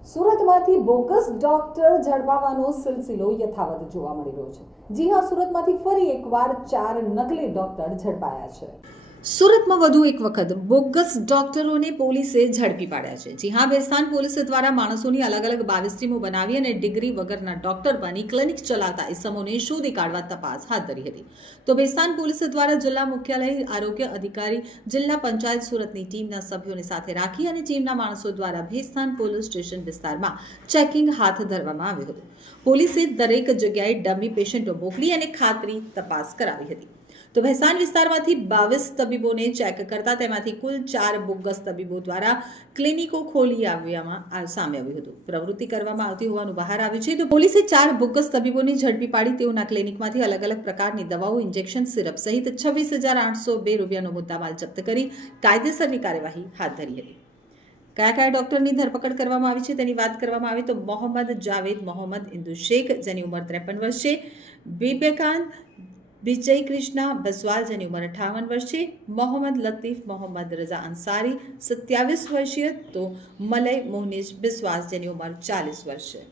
સુરતમાંથી bogus doctor ઝડપાવાનો સિલસિલો યથાવત જોવા મળી રહ્યો છે। જી હા, સુરતમાંથી ફરી એકવાર 4 નકલી ડોક્ટર ઝડપાયા છે। સુરતમાં વધુ એક વખત બોગસ ડોક્ટરોને પોલીસે ઝડપી પાડ્યા છે। જી હા, બેસ્તાન પોલીસ દ્વારા માણસોની અલગ અલગ 22 ટીમો બનાવી અને ડિગ્રી વગરના ડોક્ટર બની ક્લિનિક ચલાવતા ઇસમોને શોધી કાઢવા તપાસ હાથ ધરી હતી। તો બેસ્તાન પોલીસ દ્વારા જિલ્લા મુખ્યાલય આરોગ્ય અધિકારી, જિલ્લા પંચાયત સુરતની ટીમના સભ્યોને સાથે રાખી અને ટીમના માણસો દ્વારા બેસ્તાન પોલીસ સ્ટેશન વિસ્તારમાં ચેકિંગ હાથ ધરવામાં આવ્યું હતું। પોલીસે દરેક જગ્યાએ ડમી પેશન્ટો મોકલી અને ખાતરી તપાસ કરાવી હતી। તો ભેસાણ વિસ્તારમાંથી 22 તબીબોને ચેક કરતા તેમાંથી કુલ 4 બોગસ તબીબો દ્વારા ક્લિનિકો ખોલી આવવામાં સામે આવ્યું હતું। પ્રવૃત્તિ કરવામાં આવતી હોવાનું બહાર આવ્યું છે। તો પોલીસે 4 બોગસ તબીબોને ઝડપી પાડી તેઓના ક્લિનિકમાંથી અલગ અલગ પ્રકારની દવાઓ, ઇન્જેક્શન, સિરપ સહિત 26,802 રૂપિયાનો મુદ્દામાલ જપ્ત કરી કાયદેસરની કાર્યવાહી હાથ ધરી હતી। કયા ડોક્ટરની ધરપકડ કરવામાં આવી છે તેની વાત કરવામાં આવે તો મોહમ્મદ જાવેદ મોહમ્મદ ઇન્દુ શેખ, જેની ઉંમર 53 વર્ષ છે, વિવેકાંત વિજય કૃષ્ણા બસવાલ, જેની ઉંમર 58 વર્ષ છે, મોહમ્મદ લતીફ મોહમ્મદ રઝા અંસારી 27 વર્ષીય, તો મલય મોહનિશ બિસ્વાસ, જેની ઉંમર 40 વર્ષ છે।